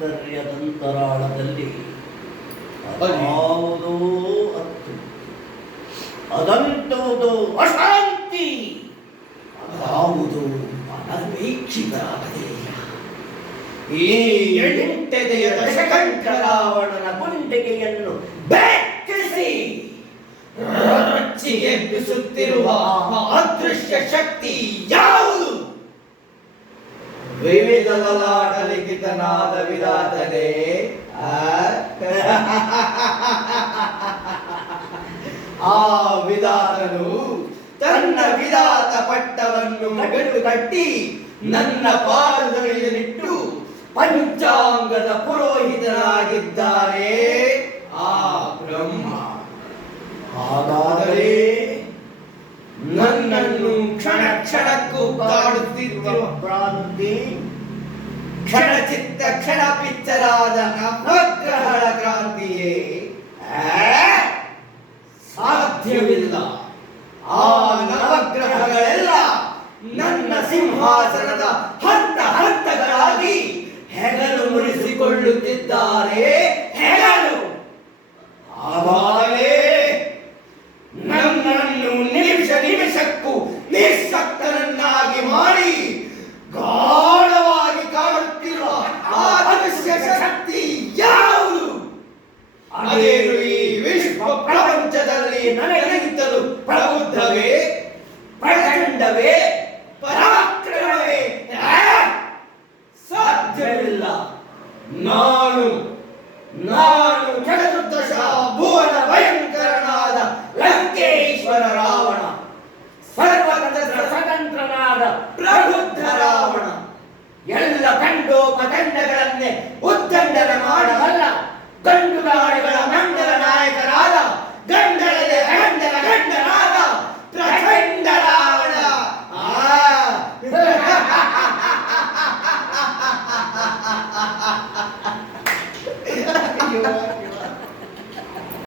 ಆಂತರ್ಯದಂತರಾಳದಲ್ಲಿ ಅದಾವುದೋ ಅತ್ತು, ಅದಂತುವುದು ಅಶಾಂತಿ, ಅದಾವುದು ಅನಪೇಕ್ಷಿತ ಅಧೈರ್ಯ. ಈ ಎಂಟೆದೆಯ ದಶಕಂಠ ರಾವಣನ ಗುಂಡಿಗೆಯನ್ನು ಬೆಕ್ಕಿಸಿ ರಚ್ಚಿ ಎಬ್ಬಿಸುತ್ತಿರುವ ಅದೃಶ್ಯ ಶಕ್ತಿ ಯಾವುದು? ವಿವಿಧ ಲಲಾಟ ಲಿಖಿತನಾದ ವಿಧಾತನೇ. ಆ ವಿಧಾತನು ತನ್ನ ವಿಧಾತ ಪಟ್ಟವನ್ನು ಗಟ್ಟು ಕಟ್ಟಿ ನನ್ನ ಪಾದದಲ್ಲಿಟ್ಟು ಪಂಚಾಂಗದ ಪುರೋಹಿತನಾಗಿದ್ದಾರೆ ಆ ಬ್ರಹ್ಮ. ಹಾಗಾದರೆ ನನ್ನನ್ನು ಕ್ಷಣ ಕ್ಷಣಕ್ಕೂ ಕಾಡುತ್ತಿರುವ ಭ್ರಾಂತಿ, ಕ್ಷಣಚಿತ್ತ ಕ್ಷಣ ಪಿಚ್ಚರಾದ ನವಗ್ರಹಗಳ ಕ್ರಾಂತಿಯೇ ಸಾಧ್ಯವಿಲ್ಲ. ಆ ನವಗ್ರಹಗಳೆಲ್ಲ ನನ್ನ ಸಿಂಹಾಸನದ ಹಂತ ಹಂತಗಳಾಗಿ ಹೆಗಲು ಮುರಿಸಿಕೊಳ್ಳುತ್ತಿದ್ದಾರೆ. ಹೆಗಲು ಆಗಾಲೇ ನನ್ನನ್ನು ನಿಮಿಷ ನಿಮಿಷಕ್ಕೂ ನಿಶಕ್ತನನ್ನಾಗಿ ಮಾಡಿ ಗಾಢವಾಗಿ ಕಾಡುತ್ತಿರುವ ಆ ಅದೃಶ್ಯ ಶಕ್ತಿ ಯಾವುದು? ಅದೇನು ಈ ವಿಶ್ವ ಪ್ರಪಂಚದಲ್ಲಿ ನನಗಿಂತಲೂ ಪ್ರಬುದ್ಧವೇ, ಪ್ರಚಂಡವೇ, ಪರಾಕ್ರಮವೇ? ಸಾಧ್ಯವಿಲ್ಲ. ನಾನು ಚತುರ್ದಶ ಭುವನ ಭಯಂಕರನಾದ ಲಂಕೇಶ್ವರ ರಾವಣ, ಸರ್ವತಂತ್ರ ಸ್ವತಂತ್ರನಾದ ಪ್ರಬುದ್ಧ ರಾವಣ. ಎಲ್ಲ ಖಂಡೋಪಖಂಡಗಳನ್ನೇ ಉದ್ದಂಡನ ಮಾಡಬಲ್ಲ ಗಂಡುಗಾಡಿಗಳ ಮಂಡಲ ನಾಯಕರಾದ ಗಂಡಲದ ಗಂಡನಾದ ಪ್ರಚಂಡ ರಾವಣ. ಅಯ್ಯೋ